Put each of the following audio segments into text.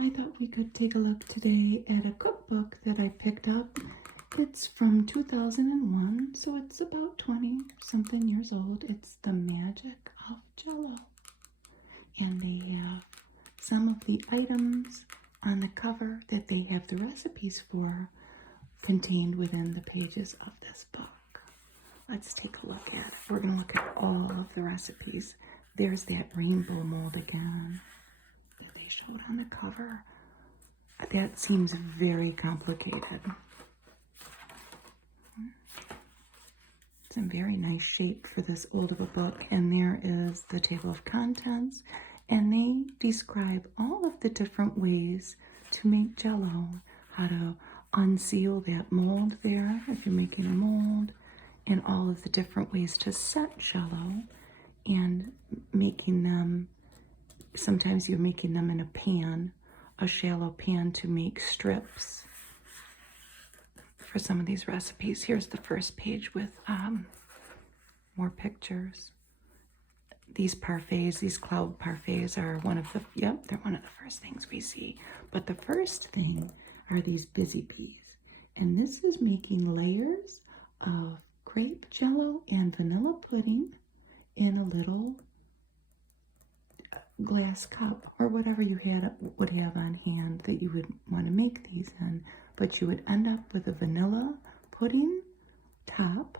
I thought we could take a look today at a cookbook that I picked up. It's from 2001, so it's about 20 something years old. It's The Magic of Jello. And they have some of the items on the cover that they have the recipes for contained within the pages of this book. Let's take a look at it. We're going to look at all of the recipes. There's that rainbow mold again that they showed on the cover. That seems very complicated. It's in very nice shape for this old of a book. And there is the table of contents. And they describe all of the different ways to make Jello. How to unseal that mold there if you're making a mold. And all of the different ways to set Jello. And making them, sometimes you're making them in a pan, a shallow pan to make strips for some of these recipes. Here's the first page with more pictures. These parfaits, these cloud parfaits are one of the, they're one of the first things we see. But the first thing are these busy bees. And this is making layers of grape Jello and vanilla pudding in a little glass cup or whatever you would have on hand that you would want to make these in. But you would end up with a vanilla pudding top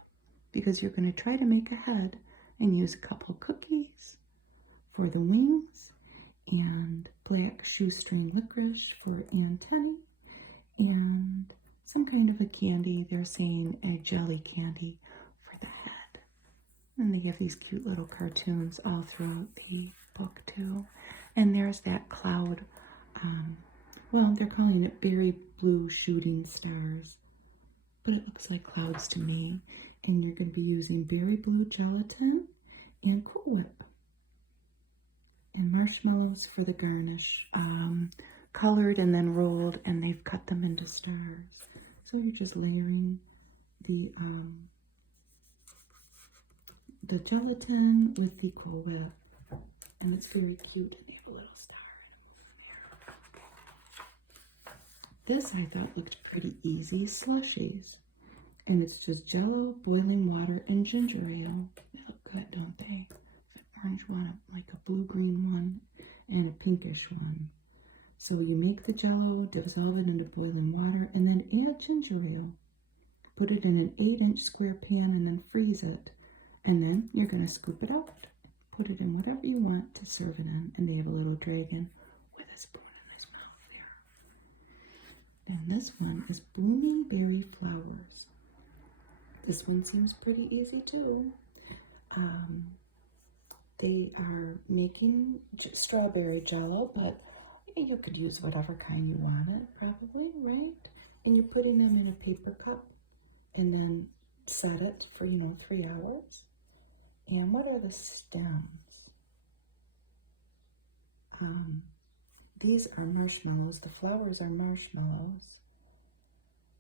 because you're going to try to make a head and use a couple cookies for the wings and black shoestring licorice for antennae and some kind of a candy. They're saying a jelly candy for the head. And they have these cute little cartoons all throughout the book too. And there's that cloud, well, they're calling it berry blue shooting stars, but it looks like clouds to me. And you're going to be using berry blue gelatin and Cool Whip. And marshmallows for the garnish, colored and then rolled, and they've cut them into stars. So you're just layering the gelatin with the Cool Whip. And it's very cute, and they have a little star there. This I thought looked pretty easy. Slushies. And it's just Jello, boiling water, and ginger ale. They look good, don't they? An orange one, like a blue-green one, and a pinkish one. So you make the Jello, dissolve it into boiling water, and then add ginger ale. Put it in an 8-inch square pan and then freeze it. And then you're going to scoop it out. Put it in whatever you want to serve it in. And they have a little dragon with a spoon in his mouth there. Then this one is Bloomy Berry Flowers. This one seems pretty easy too. They are making strawberry Jello, but you could use whatever kind you wanted, probably, right? And you're putting them in a paper cup and then set it for, 3 hours. And what are the stems? These are marshmallows. The flowers are marshmallows.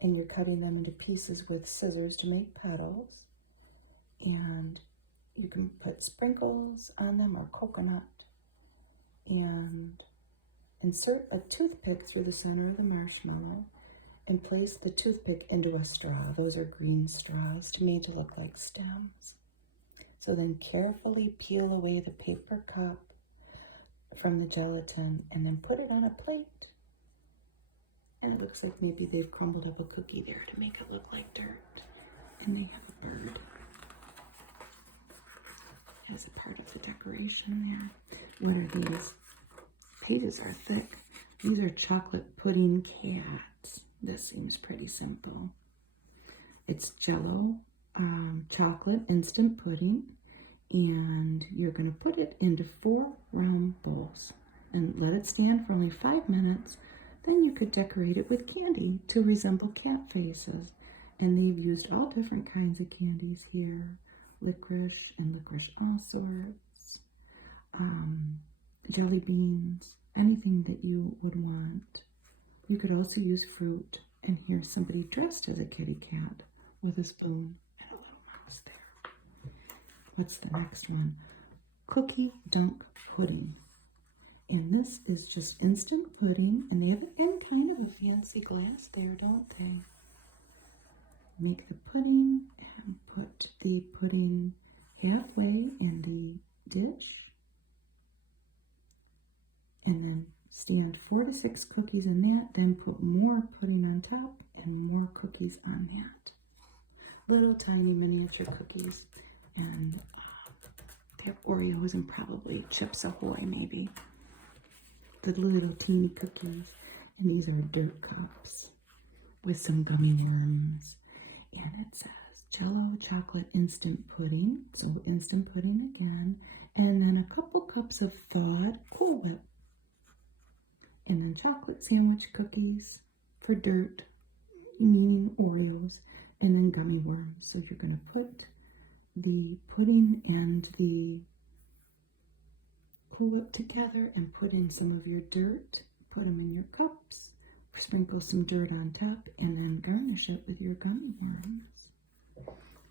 And you're cutting them into pieces with scissors to make petals. And you can put sprinkles on them or coconut. And insert a toothpick through the center of the marshmallow and place the toothpick into a straw. Those are green straws, to me to look like stems. So then carefully peel away the paper cup from the gelatin and then put it on a plate. And it looks like maybe they've crumbled up a cookie there to make it look like dirt. And they have a bird as a part of the decoration there. What are these? Pages are thick. These are chocolate pudding cats. This seems pretty simple. It's Jello, chocolate instant pudding, and you're going to put it into 4 round bowls and let it stand for only 5 minutes. Then you could decorate it with candy to resemble cat faces. And they've used all different kinds of candies here. Licorice and licorice all sorts. Jelly beans, anything that you would want. You could also use fruit. And here's somebody dressed as a kitty cat with a spoon and a little mouse there. What's the next one? Cookie dunk pudding. And this is just instant pudding, and they have and kind of a fancy glass there, don't they? Make the pudding and put the pudding halfway in the dish, and then stand 4 to 6 cookies in that, then put more pudding on top and more cookies on that. Little tiny miniature cookies, and they have Oreos and probably Chips Ahoy maybe. The little teeny cookies, and these are dirt cups with some gummy worms, and it says Jello chocolate instant pudding, so instant pudding again, and then a couple cups of thawed Cool Whip, and then chocolate sandwich cookies for dirt, meaning Oreos, and then gummy worms. So you're going to put the pudding and the Cool Whip together and put in some of your dirt, put them in your cups, sprinkle some dirt on top, and then garnish it with your gummy worms.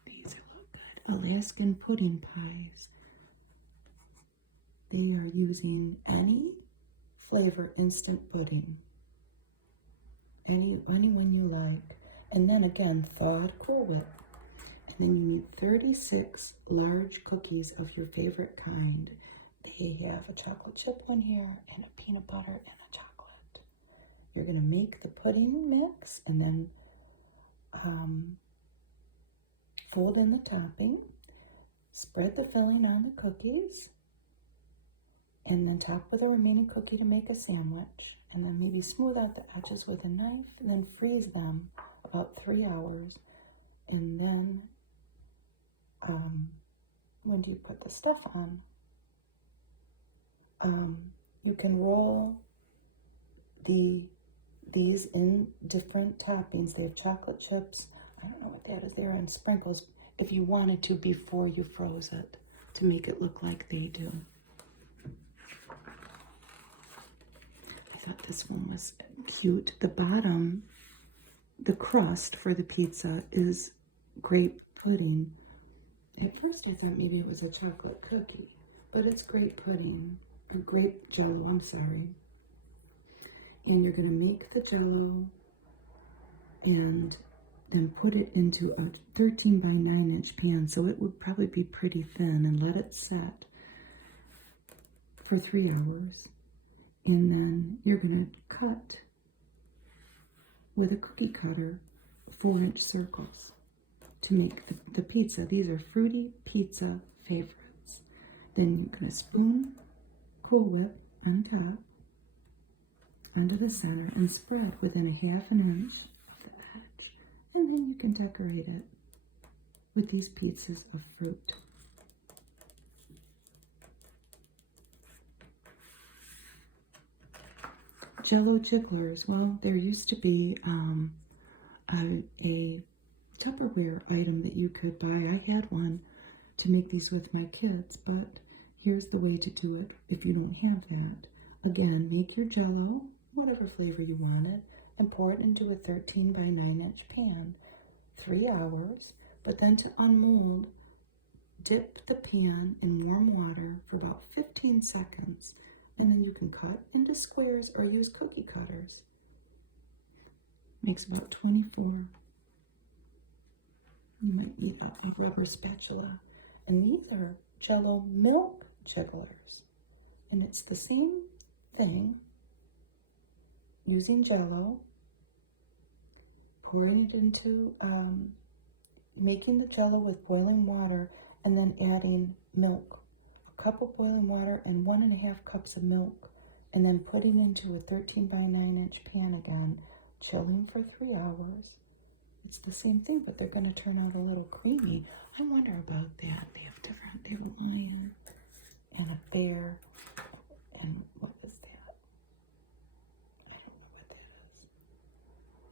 These look good. Alaskan pudding pies. They are using any flavor instant pudding. Anyone you like. And then again, thawed Cool Whip. And then you need 36 large cookies of your favorite kind. They have a chocolate chip one here, and a peanut butter, and a chocolate. You're going to make the pudding mix, and then fold in the topping, spread the filling on the cookies, and then top with the remaining cookie to make a sandwich, and then maybe smooth out the edges with a knife, and then freeze them about 3 hours. And then when do you put the stuff on? You can roll these in different toppings. They have chocolate chips. I don't know what that is there, and sprinkles if you wanted to before you froze it to make it look like they do. I thought this one was cute. The bottom, the crust for the pizza is grape pudding. At first I thought maybe it was a chocolate cookie, but it's grape pudding. Or grape Jello, I'm sorry. And you're going to make the Jello and then put it into a 13 by 9 inch pan, so it would probably be pretty thin, and let it set for 3 hours. And then you're going to cut with a cookie cutter 4-inch circles to make the pizza. These are fruity pizza favorites. Then you're going to spoon Cool Whip on top onto the center and spread within a 1/2 inch of the edge, and then you can decorate it with these pieces of fruit. Jello jigglers. Well, there used to be a Tupperware item that you could buy. I had one to make these with my kids, but here's the way to do it if you don't have that. Again, make your Jello, whatever flavor you wanted, and pour it into a 13 by 9 inch pan. 3 hours, but then to unmold, dip the pan in warm water for about 15 seconds, and then you can cut into squares or use cookie cutters. Makes about 24. You might need a rubber spatula. And these are Jello milk jigglers, and it's the same thing, using Jello, pouring it into making the Jello with boiling water, and then adding milk, a cup of boiling water and 1.5 cups of milk, and then putting into a 13 by 9 inch pan again, chilling for 3 hours. It's the same thing, but they're going to turn out a little creamy. I wonder about that. They have a lion and a bear, and what was that? I don't know what that is.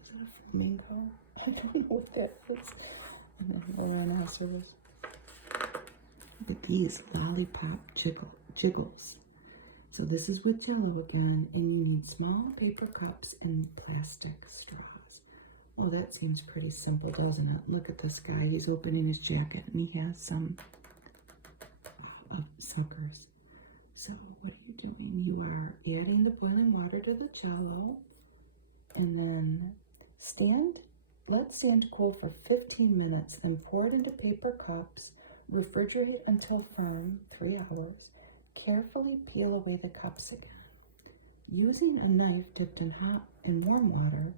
Is that a flamingo? I don't know what that is. And then a rhinoceros. Look at these lollipop jiggles. So this is with Jello again, and you need small paper cups and plastic straws. Well, that seems pretty simple, doesn't it? Look at this guy. He's opening his jacket, and he has some suckers. So what you're doing, you are adding the boiling water to the Jell-O, and then let stand cool for 15 minutes, then pour it into paper cups, refrigerate until firm, 3 hours. Carefully peel away the cups again. Using a knife dipped in hot and warm water,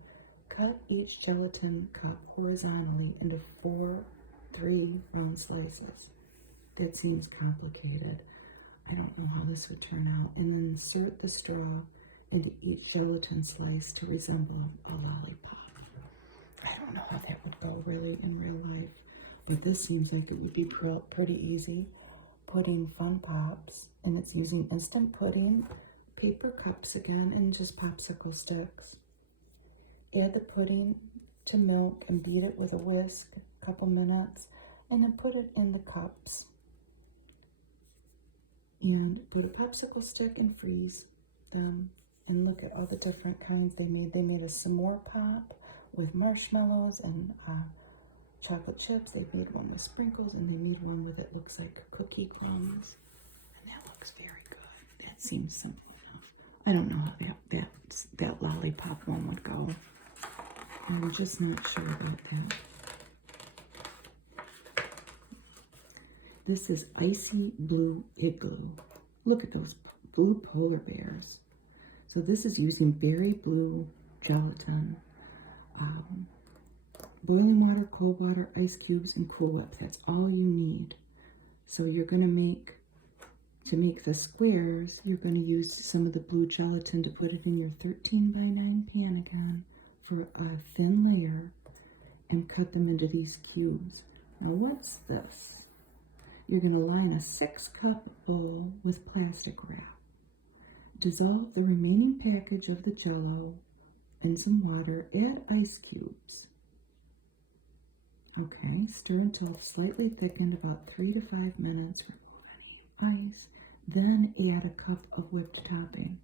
cut each gelatin cup horizontally into 3 round slices. That seems complicated. I don't know how this would turn out. And then insert the straw into each gelatin slice to resemble a lollipop. I don't know how that would go really in real life, but this seems like it would be pretty easy. Pudding fun pops, and it's using instant pudding, paper cups again, and just popsicle sticks. Add the pudding to milk and beat it with a whisk a couple minutes, and then put it in the cups. And put a popsicle stick and freeze them. And look at all the different kinds they made. They made a s'more pop with marshmallows and chocolate chips. They made one with sprinkles, and they made one with, it looks like cookie crumbs. And that looks very good. That seems simple enough. I don't know how that lollipop one would go. I'm just not sure about that. This is Icy Blue Igloo. Look at those blue polar bears. So this is using berry blue gelatin, boiling water, cold water, ice cubes, and Cool Whip. That's all you need. So you're going to make the squares, you're going to use some of the blue gelatin to put it in your 13x9 pan again for a thin layer and cut them into these cubes. Now what's this? You're going to line a 6-cup bowl with plastic wrap. Dissolve the remaining package of the Jell-O in some water. Add ice cubes. Okay, stir until slightly thickened, about 3 to 5 minutes. Remove any ice. Then add a cup of whipped topping.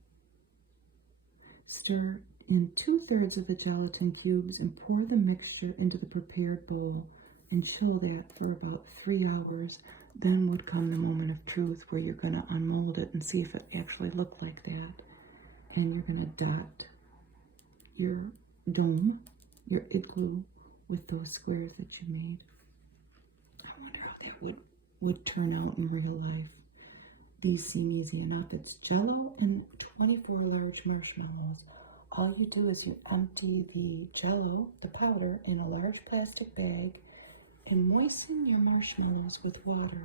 Stir in 2/3 of the gelatin cubes and pour the mixture into the prepared bowl and chill that for about 3 hours. Then would come the moment of truth where you're going to unmold it and see if it actually looked like that. And you're going to dot your dome, your igloo, with those squares that you made. I wonder how that would turn out in real life. These seem easy enough. It's Jell-O and 24 large marshmallows. All you do is you empty the Jell-O, the powder, in a large plastic bag and moisten your marshmallows with water.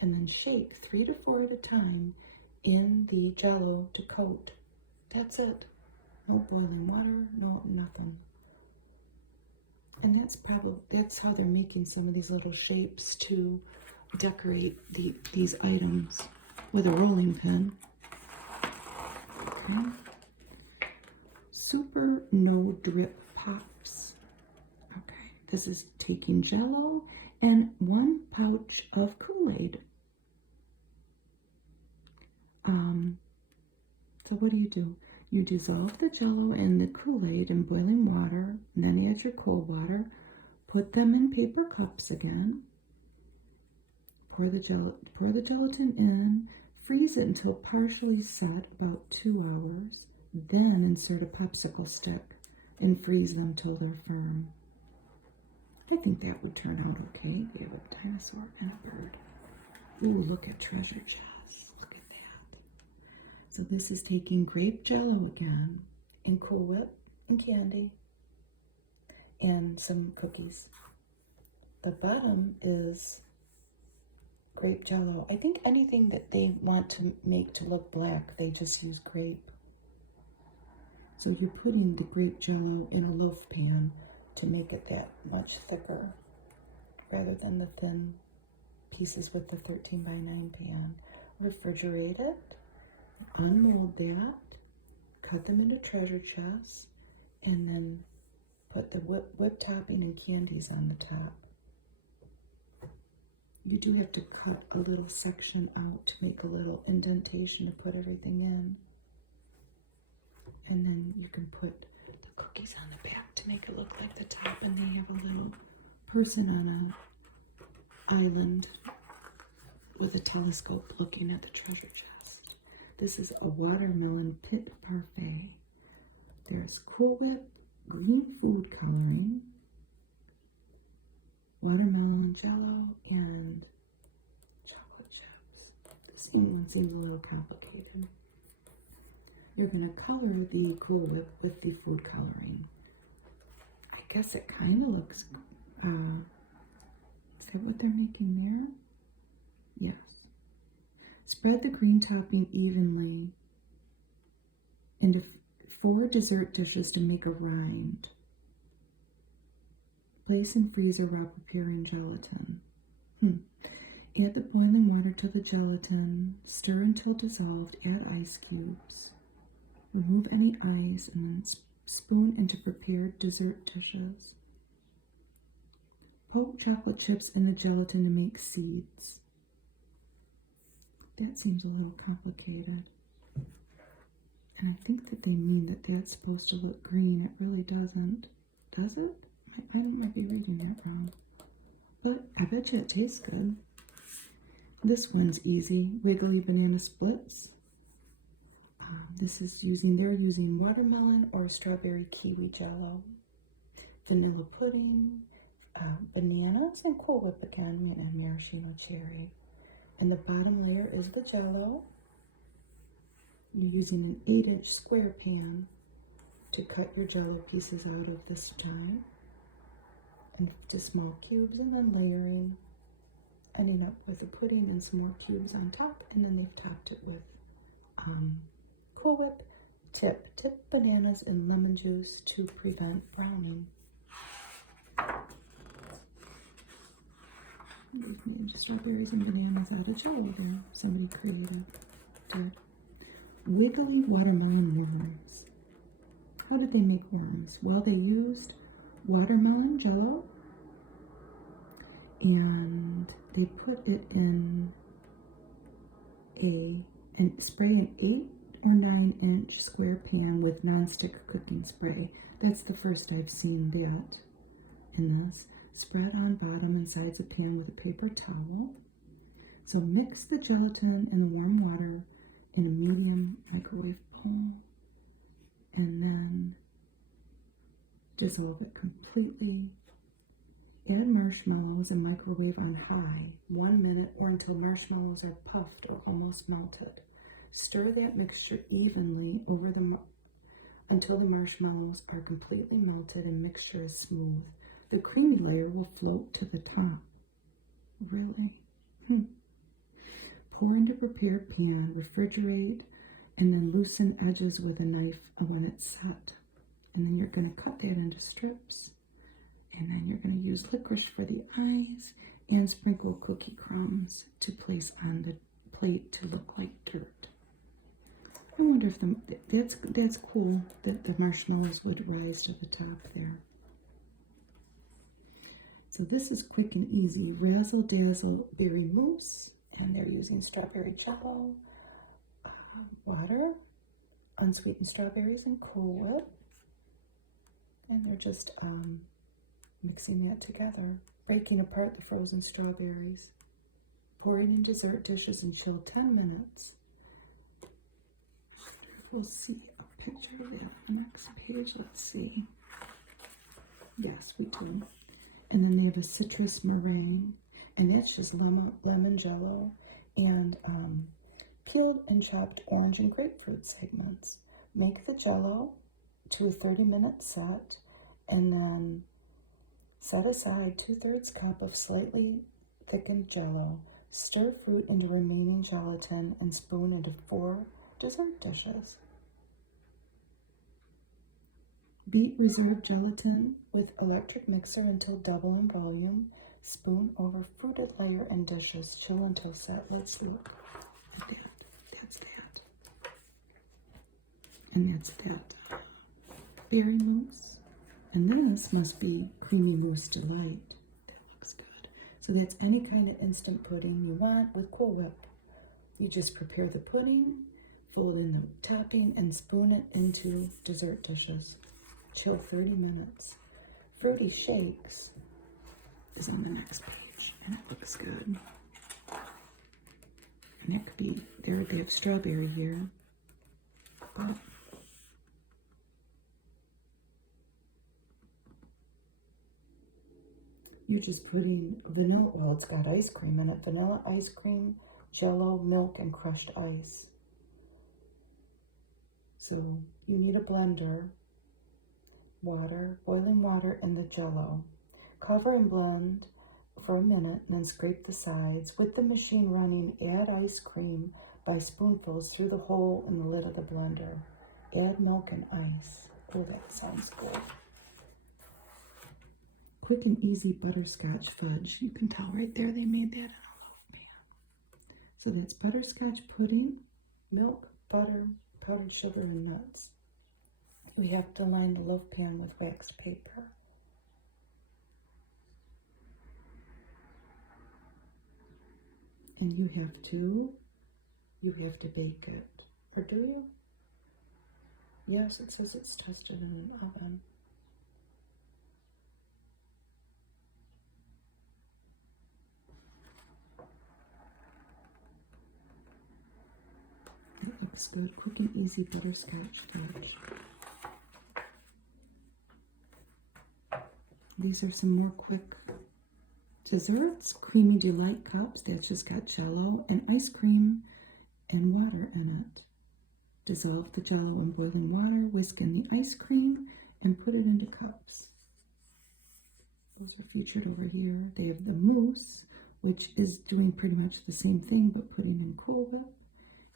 And then shake 3 to 4 at a time in the Jell-O to coat. That's it. No boiling water, no nothing. And that's how they're making some of these little shapes to decorate these items with a rolling pin. Okay. Super no drip pops. Okay, this is taking Jell-O and 1 pouch of Kool-Aid. So what do? You dissolve the Jell-O and the Kool-Aid in boiling water, and then add your cold water. Put them in paper cups again. Pour the gelatin in. Freeze it until partially set, about 2 hours. Then insert a popsicle stick and freeze them till they're firm. I think that would turn out okay. We have a dinosaur and a bird. Ooh, look at treasure chest. Look at that. So this is taking grape Jell-O again, and Cool Whip and candy, and some cookies. The bottom is grape Jell-O. I think anything that they want to make to look black, they just use grape. So you're putting the grape Jell-O in a loaf pan to make it that much thicker rather than the thin pieces with the 13x9 pan. Refrigerate it, unmold that, cut them into treasure chests, and then put the whipped topping and candies on the top. You do have to cut a little section out to make a little indentation to put everything in. And then you can put the cookies on the back to make it look like the top, and they have a little person on an island with a telescope looking at the treasure chest. This is a watermelon pit parfait. There's Cool Whip, green food coloring, watermelon Jello, and chocolate chips. This one seems a little complicated. You're going to color the Cool Whip with the food coloring. I guess it kind of looks, is that what they're making there? Yes. Spread the green topping evenly into 4 dessert dishes to make a rind. Place in freezer while preparing gelatin. Add the boiling water to the gelatin. Stir until dissolved. Add ice cubes. Remove any ice and then spoon into prepared dessert dishes. Poke chocolate chips in the gelatin to make seeds. That seems a little complicated. And I think that they mean that that's supposed to look green. It really doesn't. Does it? I might be reading that wrong. But I bet you it tastes good. This one's easy. Wiggly banana splits. They're using watermelon or strawberry kiwi jello, vanilla pudding, bananas, and Cool Whip again, and maraschino cherry. And the bottom layer is the jello. You're using an 8-inch square pan to cut your jello pieces out of this time into small cubes, and then layering, ending up with the pudding and some more cubes on top, and then they've topped it with Cool Whip. Tip bananas in lemon juice to prevent browning. We've made strawberries and bananas out of jello there. Somebody creative did. Wiggly watermelon worms. How did they make worms? Well, they used watermelon jello and they put it in and spray an 8 or 9-inch square pan with nonstick cooking spray. That's the first I've seen that in this. Spread on bottom and sides of pan with a paper towel. So mix the gelatin and the warm water in a medium microwave bowl, and then dissolve it completely. Add marshmallows and microwave on high 1 minute or until marshmallows are puffed or almost melted. Stir that mixture evenly until the marshmallows are completely melted and mixture is smooth. The creamy layer will float to the top. Really? Pour into prepared pan, refrigerate, and then loosen edges with a knife when it's set. And then you're going to cut that into strips. And then you're going to use licorice for the eyes and sprinkle cookie crumbs to place on the plate to look like dirt. I wonder if that's cool that the marshmallows would rise to the top there. So this is quick and easy. Razzle Dazzle Berry Mousse, and they're using strawberry jello, water, unsweetened strawberries, and Cool Whip. And they're just mixing that together, breaking apart the frozen strawberries, pouring in dessert dishes and chill 10 minutes. We'll see a picture of that on the next page. Let's see. Yes, we do. And then they have a citrus meringue, and that's just lemon jello and peeled and chopped orange and grapefruit segments. Make the jello to a 30-minute set, and then set aside 2/3 cup of slightly thickened jello. Stir fruit into remaining gelatin and spoon into 4 dessert dishes. Beat reserved gelatin with electric mixer until double in volume. Spoon over fruited layer and dishes. Chill until set. Let's look at that. That's that. And that's that berry mousse. And this must be creamy mousse delight. That looks good. So that's any kind of instant pudding you want with Cool Whip. You just prepare the pudding, fold in the topping, and spoon it into dessert dishes. Chill 30 minutes. Fruity Shakes is on the next page, and it looks good. And it could be, they have strawberry here. But you're just putting vanilla, well, it's got ice cream in it. Vanilla ice cream, Jello, milk, and crushed ice. So you need a blender, water, boiling water, and the Jello. Cover and blend for a minute and then scrape the sides. With the machine running, add ice cream by spoonfuls through the hole in the lid of the blender. Add milk and ice. Oh, that sounds good. Quick and easy butterscotch fudge. You can tell right there they made that in a loaf pan. So that's butterscotch pudding, milk, butter, powdered sugar, and nuts. We have to line the loaf pan with waxed paper. And you have to bake it. Or do you? Yes, it says it's toasted in an oven. It looks good. Quick and easy butterscotch fudge. These are some more quick desserts. Creamy Delight cups. That's just got Jello and ice cream and water in it. Dissolve the Jello in boiling water, whisk in the ice cream, and put it into cups. Those are featured over here. They have the mousse, which is doing pretty much the same thing, but putting in Cool Whip.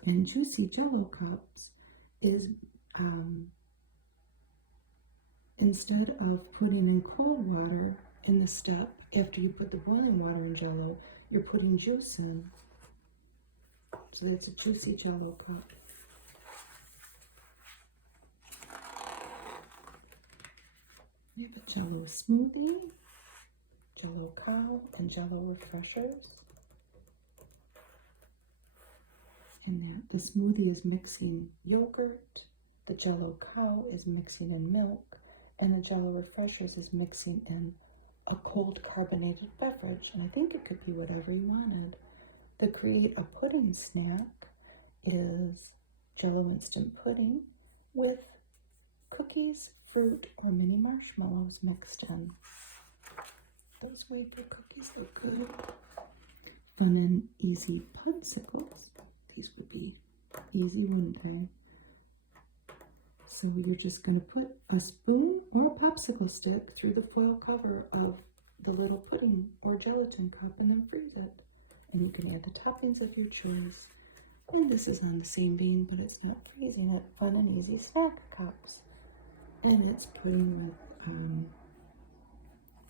And Juicy Jello cups is, instead of putting in cold water in the step, after you put the boiling water in Jello, you're putting juice in. So that's a Juicy Jello cup. We have a Jello smoothie, Jello cow, and Jello refreshers. And the smoothie is mixing yogurt, the Jello cow is mixing in milk, and the Jello refreshers is mixing in a cold carbonated beverage. And I think it could be whatever you wanted. The Create a Pudding snack is Jello instant pudding with cookies, fruit, or mini marshmallows mixed in. Those wafer cookies look good. Fun and easy popsicles. These would be easy, wouldn't they? So you're just going to put a spoon or a popsicle stick through the foil cover of the little pudding or gelatin cup and then freeze it. And you can add the toppings of your choice. And this is on the same vein, but it's not freezing it. Fun and easy snack cups. And it's pudding with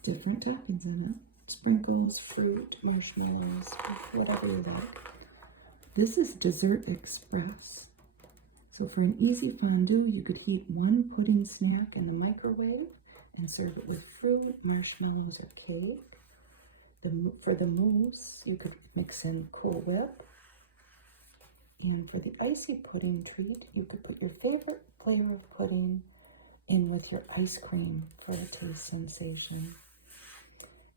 different toppings in it. Sprinkles, fruit, marshmallows, whatever you like. This is Dessert Express. So for an easy fondue, you could heat one pudding snack in the microwave and serve it with fruit, marshmallows, or cake. For the mousse, you could mix in Cool Whip. And for the icy pudding treat, you could put your favorite flavor of pudding in with your ice cream for a taste sensation.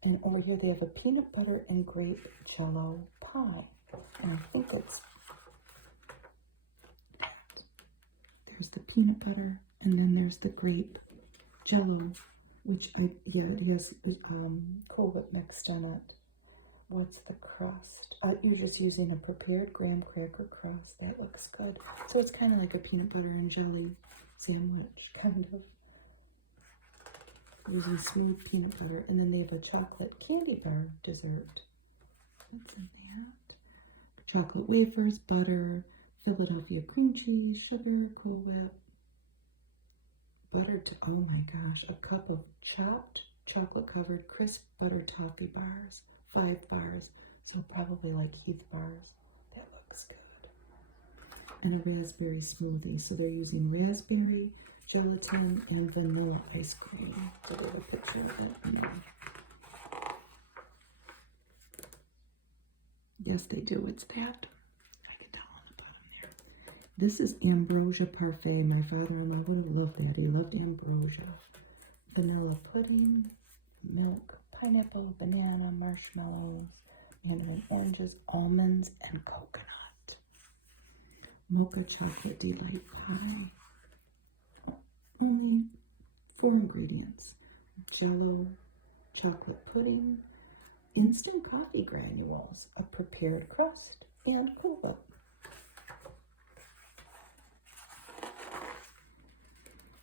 And over here they have a peanut butter and grape Jello pie. And I think it's, there's the peanut butter, and then there's the grape Jello, which it has Cool Whip mixed in it. What's the crust? You're just using a prepared graham cracker crust. That looks good. So it's kind of like a peanut butter and jelly sandwich, kind of. Using smooth peanut butter. And then they have a chocolate candy bar dessert. What's in that? Chocolate wafers, butter, Philadelphia cream cheese, sugar, Cool Whip, butter, oh my gosh, a cup of chopped chocolate-covered crisp butter toffee bars, 5 bars. So you'll probably like Heath bars. That looks good. And a raspberry smoothie. So they're using raspberry, gelatin, and vanilla ice cream. So they have a picture of it. Yes, they do. It's that. I can tell on the bottom there. This is ambrosia parfait. My father-in-law would have loved that. He loved ambrosia. Vanilla pudding, milk, pineapple, banana, marshmallows, mandarin oranges, almonds, and coconut. Mocha Chocolate Delight Pie. Only 4 ingredients. Jello chocolate pudding, instant coffee granules, a prepared crust, and Cool Whip.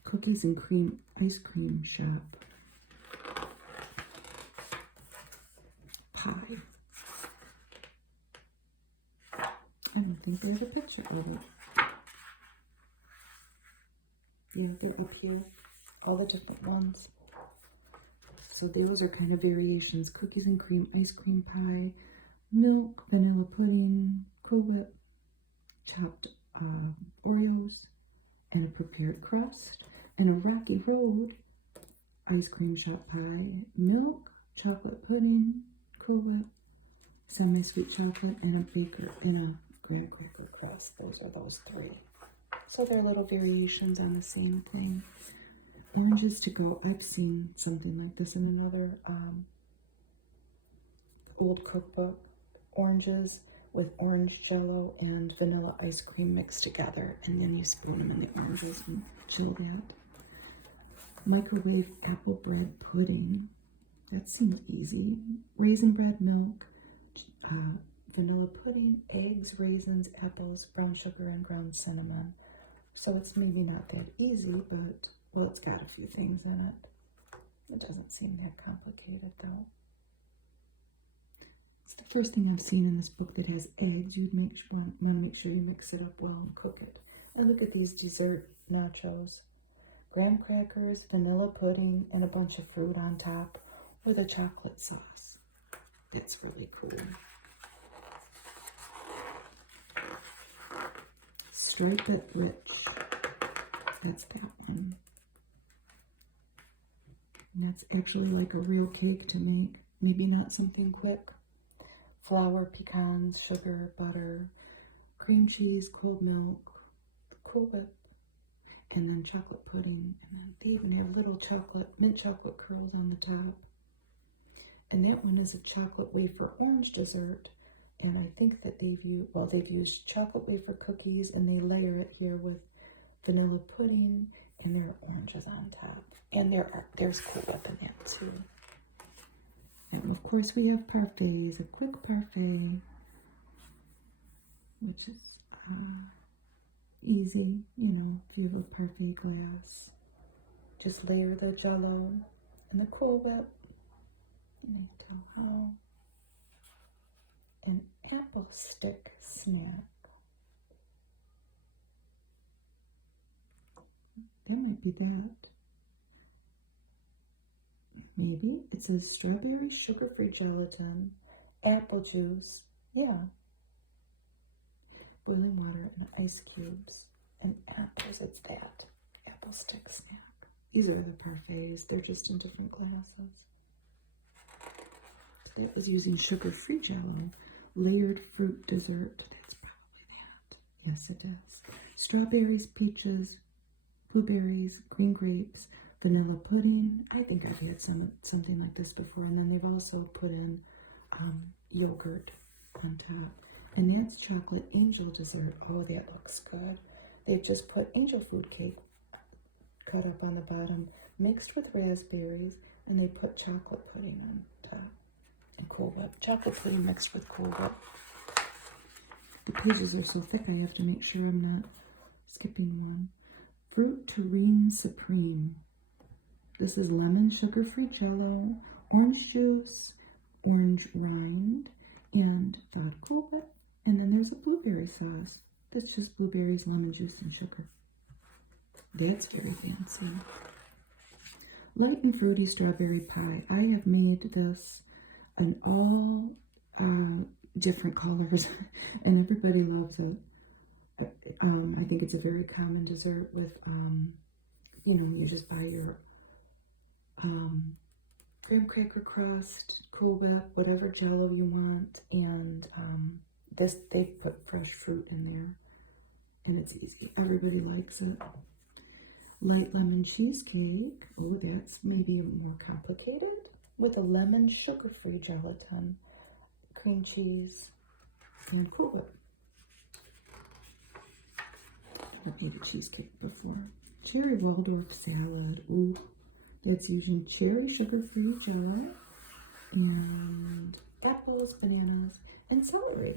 Cookies and cream ice cream shop pie. I don't think there's a picture of it. Yeah, they're up here. All the different ones. So those are kind of variations. Cookies and cream ice cream pie, milk, vanilla pudding, Cool Whip, chopped Oreos, and a prepared crust, and a Rocky Road ice cream shop pie, milk, chocolate pudding, Cool Whip, semi-sweet chocolate, and a baker and a graham cracker crust. Those are those 3. So they're little variations on the same thing. Oranges to go. I've seen something like this in another old cookbook. Oranges with orange Jello and vanilla ice cream mixed together, and then you spoon them in the oranges and chill that. Microwave apple bread pudding. That seems easy. Raisin bread, milk, vanilla pudding, eggs, raisins, apples, brown sugar, and ground cinnamon. So it's maybe not that easy, but, well, it's got a few things in it. It doesn't seem that complicated, though. It's the first thing I've seen in this book that has eggs. You'd want to make sure you mix it up well and cook it. And look at these dessert nachos. Graham crackers, vanilla pudding, and a bunch of fruit on top with a chocolate sauce. That's really cool. Striped Rich. That's that one. And that's actually like a real cake to make. Maybe not something quick. Flour, pecans, sugar, butter, cream cheese, cold milk, Cool Whip, and then chocolate pudding. And then they even have little mint chocolate curls on the top. And that one is a chocolate wafer orange dessert. And I think that they've used chocolate wafer cookies, and they layer it here with vanilla pudding, and there are oranges on top. And there's Cool Whip in that too. And of course we have parfaits, a quick parfait, which is easy, if you have a parfait glass. Just layer the Jello and the Cool Whip, and I tell how. An apple stick snack. That might be that. Maybe. It says strawberry sugar-free gelatin, apple juice. Yeah. Boiling water and ice cubes and apples. It's that. Apple stick snack. These are the parfaits. They're just in different glasses. So that was using sugar-free Jello. Layered fruit dessert. That's probably that. Yes, it is. Strawberries, peaches, blueberries, green grapes, vanilla pudding. I think I've had something like this before. And then they've also put in yogurt on top. And that's chocolate angel dessert. Oh, that looks good. They've just put angel food cake cut up on the bottom, mixed with raspberries, and they put chocolate pudding on top. And Cool Whip. Chocolate pudding mixed with Cool Whip. The pages are so thick I have to make sure I'm not skipping one. Fruit Terrine Supreme. This is lemon sugar-free Jello, orange juice, orange rind, and thawed Cool Whip. And then there's a blueberry sauce. That's just blueberries, lemon juice, and sugar. That's very fancy. Light and fruity strawberry pie. I have made this in all different colors, and everybody loves it. I think it's a very common dessert with, you just buy your graham cracker crust, Cool Whip, whatever Jello you want, and they put fresh fruit in there, and it's easy. Everybody likes it. Light lemon cheesecake. Oh, that's maybe more complicated. With a lemon sugar-free gelatin, cream cheese, and Cool Whip. I've made a cheesecake before. Cherry Waldorf salad. Ooh, that's using cherry sugar-free Jello and apples, bananas, and celery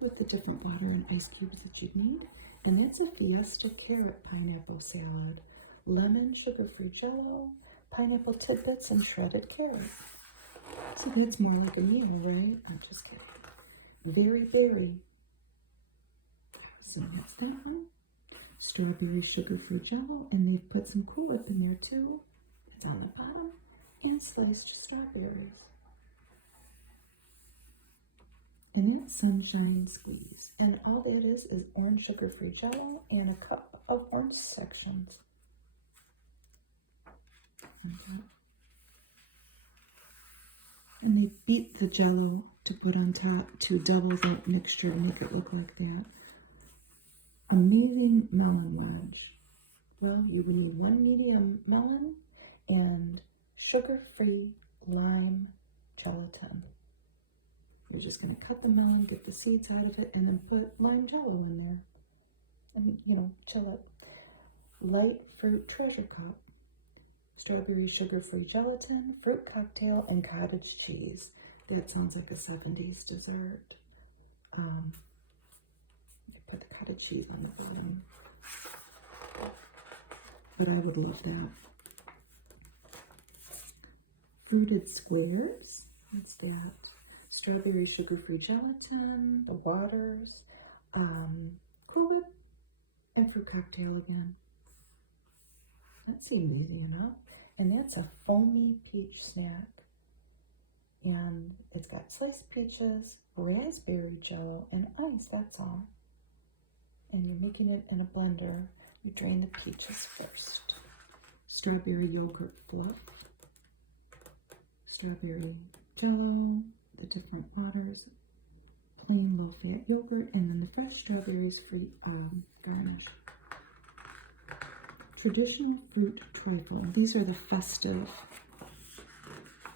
with the different water and ice cubes that you'd need. And that's a Fiesta carrot pineapple salad. Lemon, sugar-free Jello, pineapple tidbits, and shredded carrot. So that's more like a meal, right? I'm just kidding. Very berry. So that's that one. Strawberry sugar-free Jello, and they've put some Cool Whip in there too. It's on the bottom, and sliced strawberries. And that's Sunshine Squeeze. And all that is orange sugar-free Jello and a cup of orange sections. Okay. And they beat the Jello to put on top to double the mixture to make it look like that. Amazing melon wedge. Well, you would need 1 medium melon and sugar-free lime gelatin. You're just going to cut the melon, get the seeds out of it, and then put lime Jello in there. And, chill it. Light fruit treasure cup. Strawberry sugar-free gelatin, fruit cocktail, and cottage cheese. That sounds like a 70s dessert. I put the cottage cheese on the bottom. But I would love that. Fruited squares. What's that? Strawberry sugar-free gelatin, the waters, Cool Whip, and fruit cocktail again. That seemed easy enough. And that's a foamy peach snack. And it's got sliced peaches, raspberry Jello, and ice, that's all. And you're making it in a blender. You drain the peaches first. Strawberry yogurt fluff. Strawberry Jello, the different waters, plain low-fat yogurt, and then the fresh strawberries for garnish. Traditional fruit trifle. These are the festive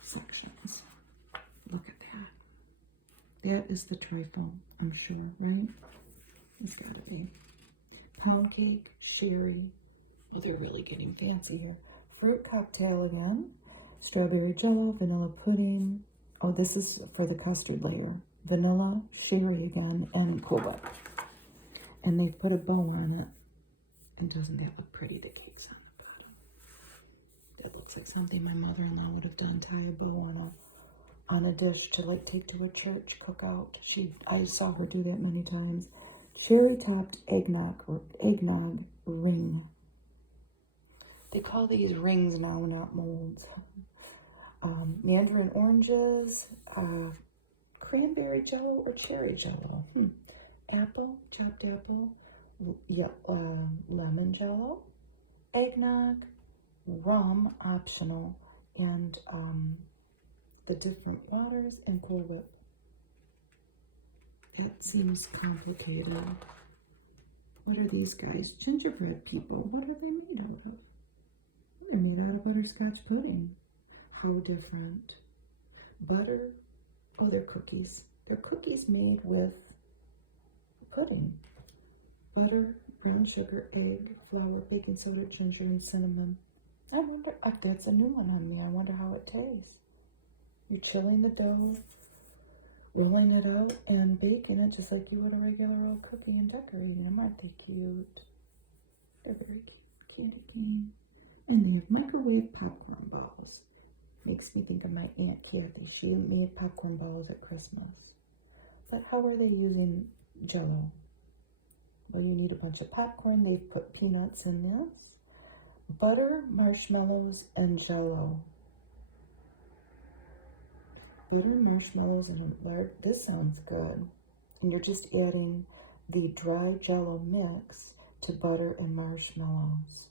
sections. Look at that. That is the trifle, I'm sure, right? It's gotta be. Pound cake, sherry. Well, they're really getting fancy here. Fruit cocktail again. Strawberry Jello, vanilla pudding. Oh, this is for the custard layer. Vanilla, sherry again, and Cool Whip. And they've put a bow on it. And doesn't that look pretty? The cake's on the bottom. That looks like something my mother-in-law would have done. Tie a bow on a dish to take to a church cookout. I saw her do that many times. Cherry-topped eggnog ring. They call these rings now, not molds. Mandarin oranges, cranberry Jello or cherry Jello. Apple, chopped apple, lemon Jello, eggnog, rum, optional, and the different waters and Cool Whip. That seems complicated. What are these guys? Gingerbread people. What are they made out of? They're made out of butterscotch pudding. How different. Butter. Oh, they're cookies. They're cookies made with pudding. Butter, brown sugar, egg, flour, baking soda, ginger, and cinnamon. I wonder, that's a new one on me. I wonder how it tastes. You're chilling the dough, rolling it out, and baking it just like you would a regular old cookie and decorating them. Aren't they cute? They're very cute. Candy cane. And they have microwave popcorn balls. Makes me think of my Aunt Kathy. She made popcorn balls at Christmas. But how are they using Jello? Well, you need a bunch of popcorn. They've put peanuts in this. Butter, marshmallows, and Jello. Butter, marshmallows, and this sounds good. And you're just adding the dry Jello mix to butter and marshmallows.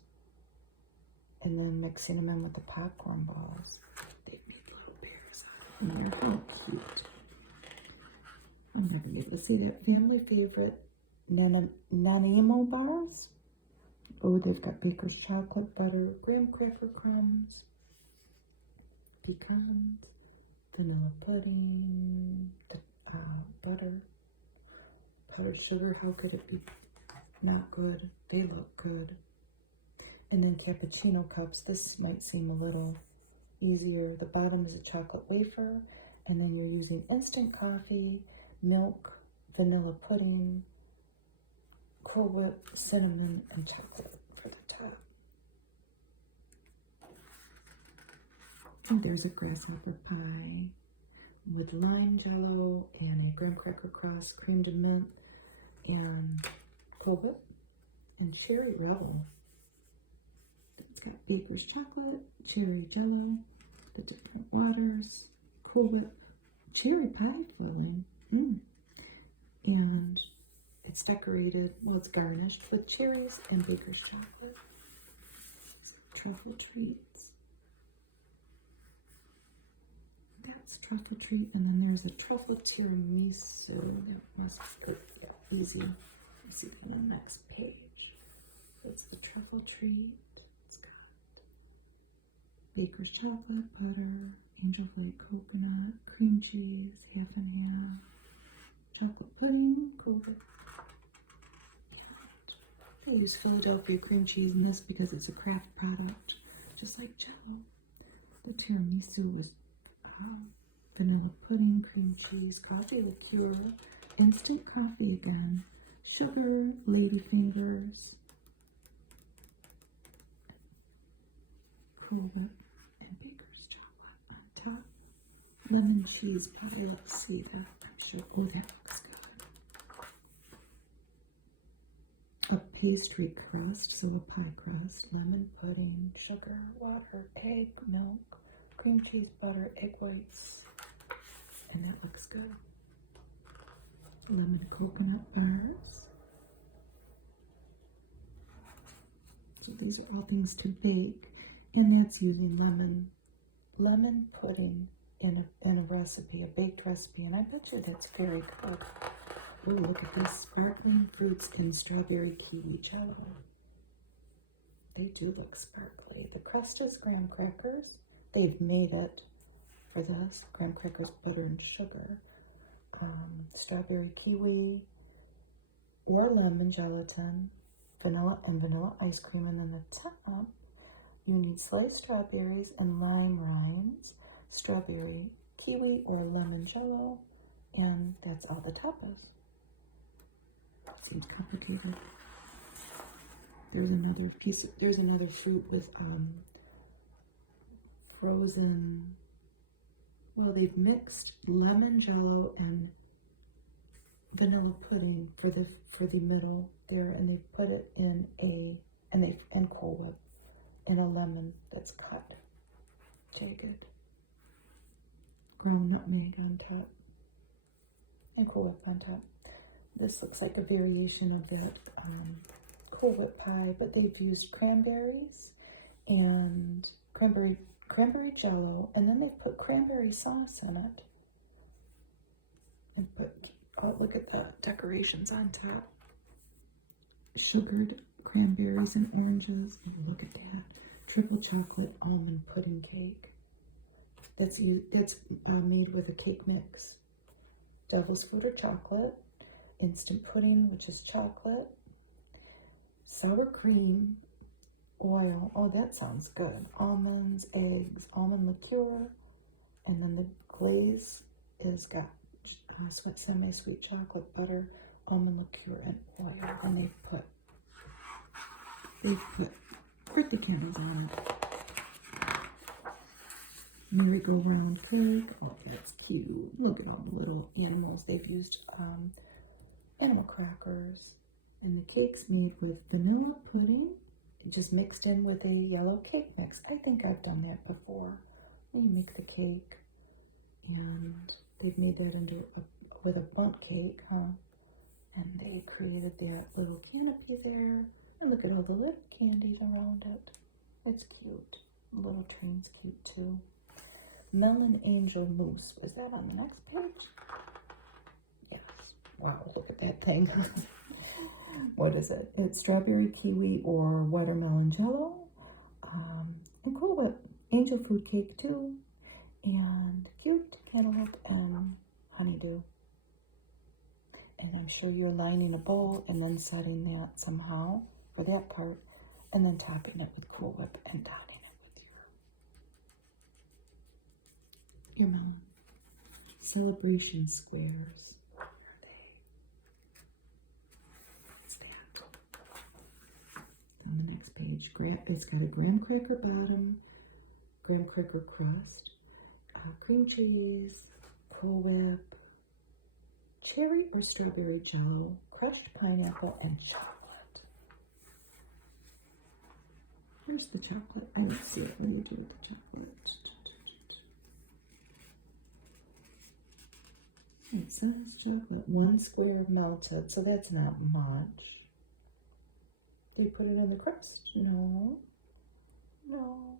And then mixing them in with the popcorn balls. They make little bears in there. How cute. I'm not going to be able to see that. Family favorite Nanaimo bars. Oh, they've got baker's chocolate, butter, graham cracker crumbs, pecans, vanilla pudding, butter, powdered sugar. How could it be not good. They look good. And then cappuccino cups. This might seem a little easier. The bottom is a chocolate wafer, and then you're using instant coffee, milk, vanilla pudding, Cool Whip, cinnamon, and chocolate for the top. And there's a grasshopper pie with lime jello and a graham cracker crust, cream de mint, and Cool Whip, and cherry rebel. It's got baker's chocolate, cherry jello, the different waters, Cool Whip, cherry pie filling, and it's decorated, well, it's garnished with cherries and baker's chocolate. Truffle treats. That's truffle treat, and then there's a truffle tiramisu. That must be easy. Let's see on the next page. It's the truffle treat. It's got baker's chocolate, butter, angel flake coconut, cream cheese, half and half, chocolate pudding, Cool Whip. I use Philadelphia cream cheese in this because it's a craft product, just like Jello. The tiramisu was vanilla pudding, cream cheese, coffee liqueur, instant coffee again, sugar, lady fingers, Cool Whip, and baker's chocolate on top. Lemon cheese pie. Let's see that. I'm sure. Oh, that looks good. A pastry crust, so a pie crust, lemon pudding, sugar, water, egg, milk, cream cheese, butter, egg whites, and that looks good. Lemon coconut bars. So these are all things to bake, and that's using lemon pudding in a recipe, a baked recipe, and I bet you that's very good. Oh, look at these sparkling fruits and strawberry kiwi jello. They do look sparkly. The crust is graham crackers. They've made it for this. Graham crackers, butter, and sugar. Strawberry kiwi or lemon gelatin, vanilla ice cream, and then the top you need sliced strawberries and lime rinds, strawberry kiwi or lemon jello, and that's all the top is. Seems complicated. There's another fruit with frozen. Well, they've mixed lemon jello and vanilla pudding for the middle there, and they put it in and Cool Whip and a lemon that's cut, jagged, ground nutmeg on top, and Cool Whip on top. This looks like a variation of that Cool Whip pie, but they've used cranberries and cranberry jello, and then they've put cranberry sauce in it. And look at the decorations on top. Sugared cranberries and oranges. And look at that. Triple chocolate almond pudding cake. That's made with a cake mix. Devil's food or chocolate. Instant pudding, which is chocolate, sour cream, oil. Oh, that sounds good. Almonds, eggs, almond liqueur, and then the glaze is got semi-sweet chocolate, butter, almond liqueur, and oil. And they've put birthday candles on it. Merry-go-round cake. Oh, that's cute. Look at all the little animals. They've used animal crackers, and the cake's made with vanilla pudding, just mixed in with a yellow cake mix. I think I've done that before. Then you make the cake, and they've made that into with a bundt cake, huh? And they created that little canopy there. And look at all the little candies around it. It's cute. The little train's cute too. Melon Angel Mousse. Was that on the next page? Yes. Wow, look at that thing. What is it? It's strawberry kiwi or watermelon jello. And Cool Whip. Angel food cake too. And cute cantaloupe and honeydew. And I'm sure you're lining a bowl and then setting that somehow for that part, and then topping it with Cool Whip and downing it with your melon. Celebration squares. Where are they? What's that? On the next page, it's got a graham cracker bottom, graham cracker crust, cream cheese, Cool Whip, cherry or strawberry Jello, crushed pineapple, and chocolate. Here's the chocolate. I don't see it. What do you do with the chocolate? It says chocolate. 1 square melted, so that's not much. Do you put it in the crust? No. No.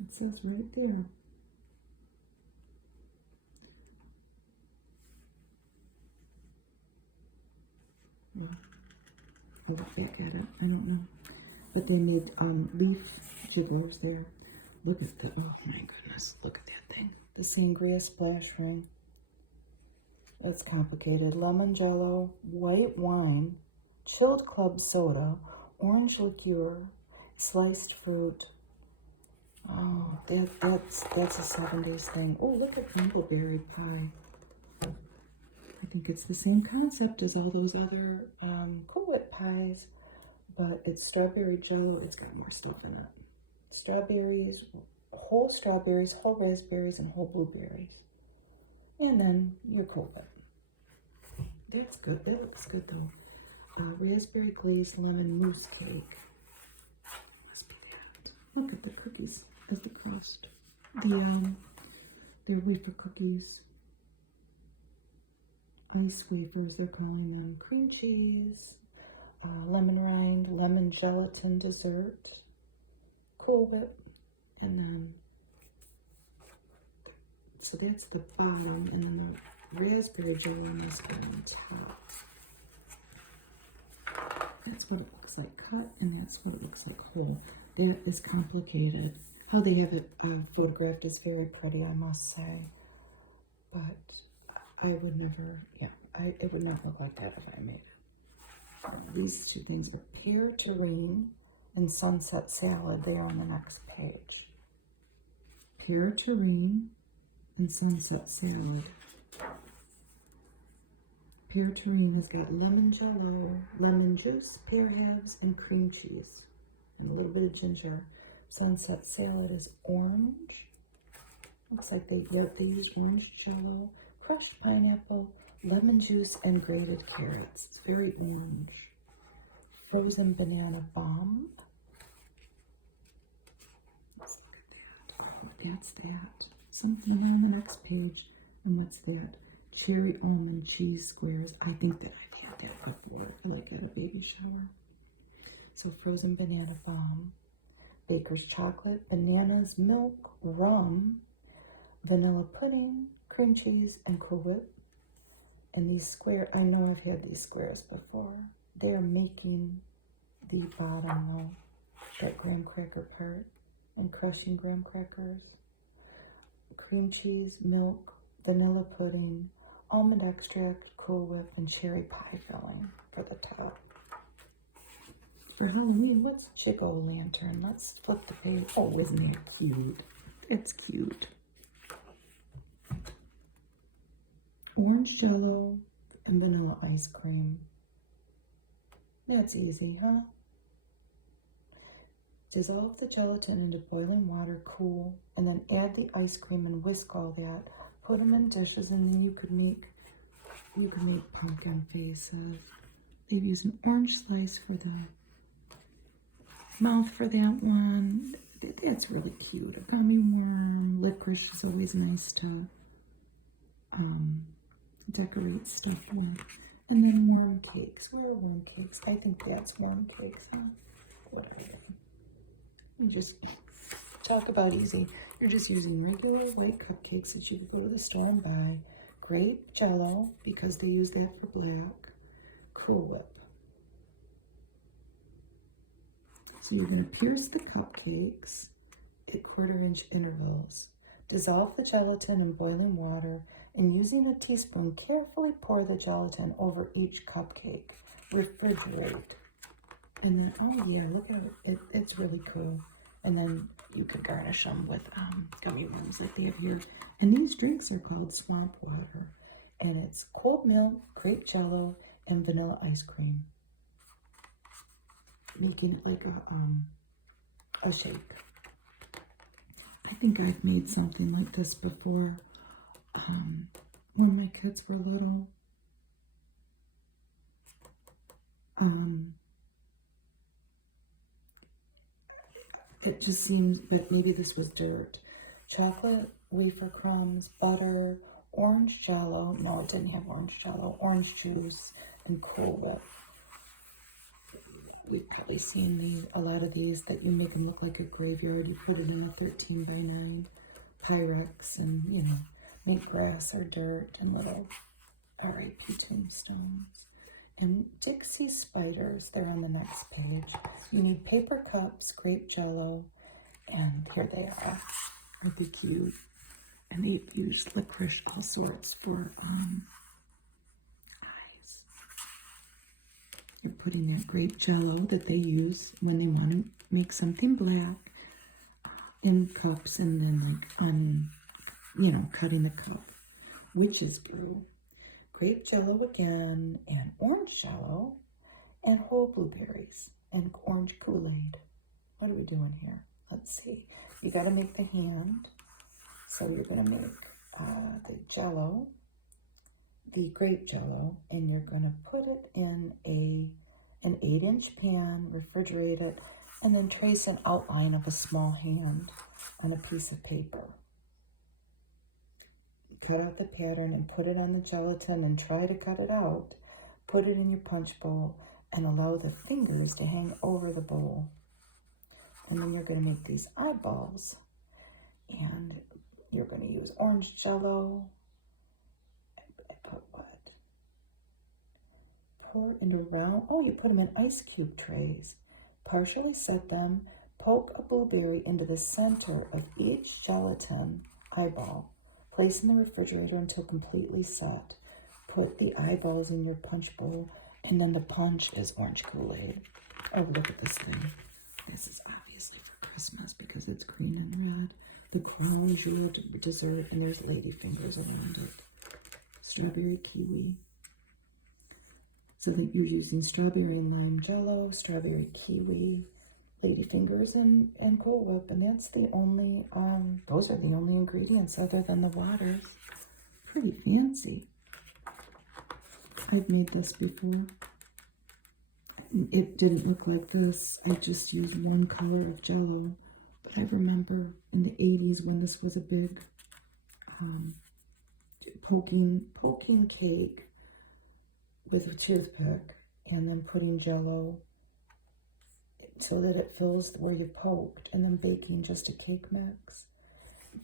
It says right there. Well, I'll look back at it. I don't know. But they made leaf jigglers there. Look at the, oh my goodness, look at that thing. The sangria splash ring. It's complicated. Lemon Jello, white wine, chilled club soda, orange liqueur, sliced fruit. Oh, that's a 70s thing. Oh, look at Rumbleberry pie. I think it's the same concept as all those other Cool Whip pies, but it's strawberry Jello. It's got more stuff in it. Strawberries, whole raspberries, and whole blueberries. And then your Cool Whip. That's good. That looks good though. Raspberry glazed lemon mousse cake. Must be that. Look at the cookies as the crust. They're wafer cookies. Ice wafers, they're calling them. Cream cheese, lemon rind, lemon gelatin dessert, Cool Whip, and then, so that's the bottom, and then the raspberry Jello must be on top. That's what it looks like cut, and that's what it looks like whole. That is complicated. How they have it photographed is very pretty, I must say. But I would never, it would not look like that if I made it. These two things are pear terrine and sunset salad. They are on the next page. Pear terrine and sunset salad. Pear terrine has got lemon Jello, lemon juice, pear halves, and cream cheese, and a little bit of ginger. Sunset salad is orange. Looks like they use orange Jello, crushed pineapple, lemon juice, and grated carrots. It's very orange. Frozen banana bomb. Let's look at that. Oh, that's that. Something on the next page. And what's that? Cherry almond cheese squares. I think that I've had that before, like at a baby shower. So frozen banana bomb. Baker's chocolate, bananas, milk, rum, vanilla pudding, cream cheese, and Cool Whip. And these square, I know I've had these squares before. They're making the bottom though, that graham cracker part, and crushing graham crackers, cream cheese, milk, vanilla pudding, almond extract, Cool Whip, and cherry pie filling for the top. For Halloween, what's Jack-o'-lantern? Let's flip the page. Oh, isn't that cute? It's cute. Orange Jello and vanilla ice cream. That's easy, huh? Dissolve the gelatin into boiling water, cool, and then add the ice cream and whisk all that. Put them in dishes, and then you could make pumpkin faces. They've used an orange slice for the mouth for that one. That's really cute. A gummy worm. Licorice is always nice to decorate stuff with. And then worm cakes. Where are worm cakes? I think that's worm cakes, huh? Whatever. You just talk about easy. You're just using regular white cupcakes that you could go to the store and buy. Grape Jello, because they use that for black. Cool Whip. So you're going to pierce the cupcakes at 1/4-inch intervals. Dissolve the gelatin in boiling water and using a teaspoon, carefully pour the gelatin over each cupcake. Refrigerate. And then, oh yeah, look at it. It's really cool. And then you can garnish them with gummy worms that they have here. And these drinks are called swamp water. And it's cold milk, grape Jello, and vanilla ice cream. Making it like a shake. I think I've made something like this before when my kids were little. It just seems that maybe this was dirt. Chocolate, wafer crumbs, butter, orange Jello. No, it didn't have orange Jello. Orange juice and Cool Whip. We've probably seen a lot of these that you make them look like a graveyard. You put it in a 13 by 9 Pyrex and, you know, make grass or dirt and little R.I.P. tombstones. And Dixie spiders, they're on the next page. You need paper cups, grape Jello, and here they are. Aren't they cute? And they use licorice, all sorts for eyes. You're putting that grape Jello that they use when they want to make something black in cups, and then like cutting the cup. Witch's brew. Grape Jello again, and orange Jello, and whole blueberries, and orange Kool-Aid. What are we doing here? Let's see. You got to make the hand. So you're going to make the Jello, the grape Jello, and you're going to put it in an 8-inch pan, refrigerate it, and then trace an outline of a small hand on a piece of paper. Cut out the pattern and put it on the gelatin and try to cut it out. Put it in your punch bowl and allow the fingers to hang over the bowl. And then you're going to make these eyeballs. And you're going to use orange Jello. Put what? Pour into round. Oh, you put them in ice cube trays. Partially set them. Poke a blueberry into the center of each gelatin eyeball. Place in the refrigerator until completely set. Put the eyeballs in your punch bowl, and then the punch is orange Kool-Aid. Oh, look at this thing. This is obviously for Christmas because it's green and red. The crown is your dessert, and there's ladyfingers around it. Strawberry kiwi. So that you're using strawberry and lime Jello, strawberry kiwi, ladyfingers, and Cool Whip, and that's the only, those are the only ingredients other than the waters. Pretty fancy. I've made this before. It didn't look like this. I just used one color of Jello, but I remember in the 80s when this was a big poking cake with a toothpick and then putting Jello so that it fills where you poked, and then baking just a cake mix.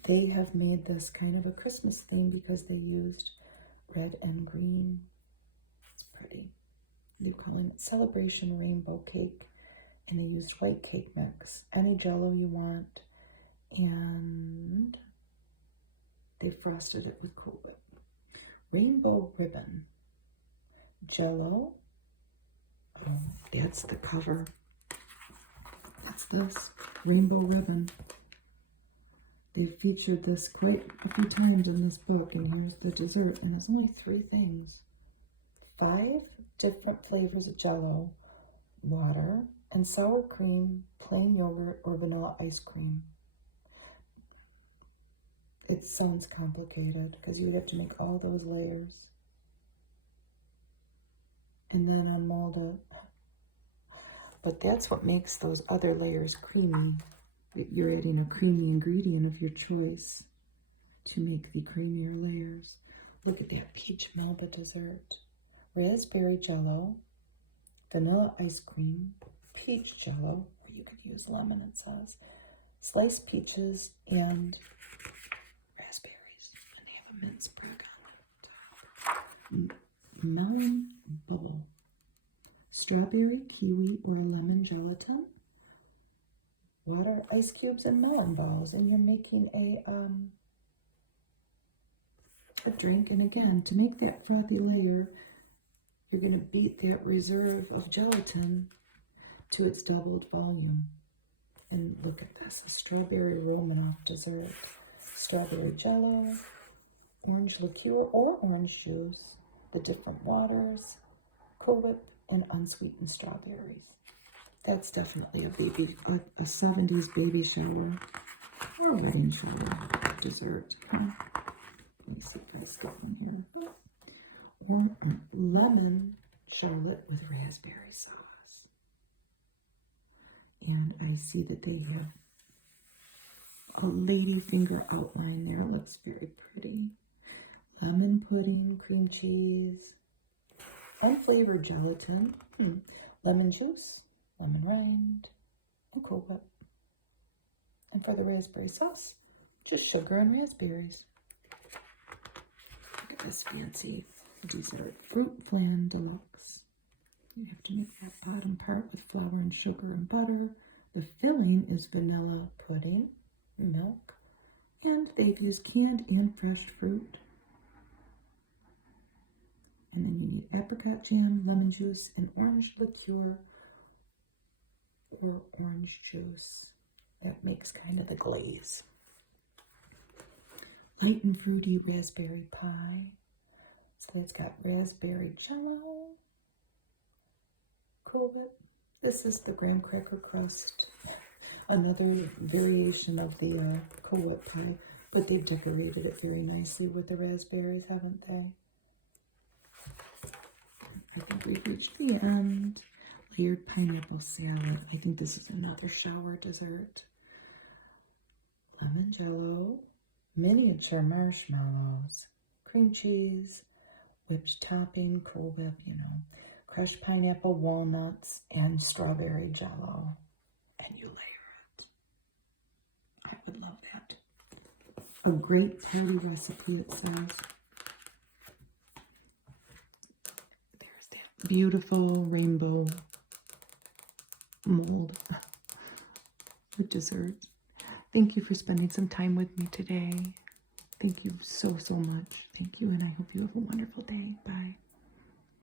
They have made this kind of a Christmas theme because they used red and green. It's pretty. They're calling it Celebration Rainbow Cake, and they used white cake mix, any Jello you want, and they frosted it with Cool Whip. Rainbow ribbon. Jello. Oh, that's the cover. What's this? Rainbow ribbon. They featured this quite a few times in this book, and here's the dessert, and it's only 3 things. 5 different flavors of Jello, water, and sour cream, plain yogurt, or vanilla ice cream. It sounds complicated because you'd have to make all those layers and then unmold it. But that's what makes those other layers creamy. You're adding a creamy ingredient of your choice to make the creamier layers. Look at that peach Melba dessert. Raspberry Jello, vanilla ice cream, peach Jello, or you could use lemon, it says, sliced peaches, and raspberries. And they have a mint sprig on it. Melon bubble. Strawberry, kiwi, or lemon gelatin, water, ice cubes, and melon balls. And you're making a a drink. And again, to make that frothy layer, you're going to beat that reserve of gelatin to its doubled volume. And look at this, a strawberry Romanoff dessert. Strawberry Jello, orange liqueur or orange juice, the different waters, Cool Whip, and unsweetened strawberries. That's definitely a 70s baby shower or wedding shower dessert. Let me see if I skip one here. Or lemon charlotte with raspberry sauce. And I see that they have a ladyfinger outline there. Looks very pretty. Lemon pudding, cream cheese, unflavored gelatin, lemon juice, lemon rind, and Cool Whip. And for the raspberry sauce, just sugar and raspberries. Look at this fancy dessert, fruit flan deluxe. You have to make that bottom part with flour and sugar and butter. The filling is vanilla pudding, milk, and they've used canned and fresh fruit. And then you need apricot jam, lemon juice, and orange liqueur or orange juice. That makes kind of the glaze. Light and fruity raspberry pie. So it's got raspberry Jello, Cool Whip. This is the graham cracker crust. Another variation of the Cool Whip pie, but they've decorated it very nicely with the raspberries, haven't they? I think we've reached the end. Layered pineapple salad. I think this is another shower dessert. Lemon Jello, miniature marshmallows, cream cheese, whipped topping, Cool Whip, crushed pineapple, walnuts, and strawberry Jello. And you layer it. I would love that. A great party recipe, it says. There's that beautiful rainbow mold with desserts. Thank you for spending some time with me today. Thank you so, so much. Thank you, and I hope you have a wonderful day. Bye.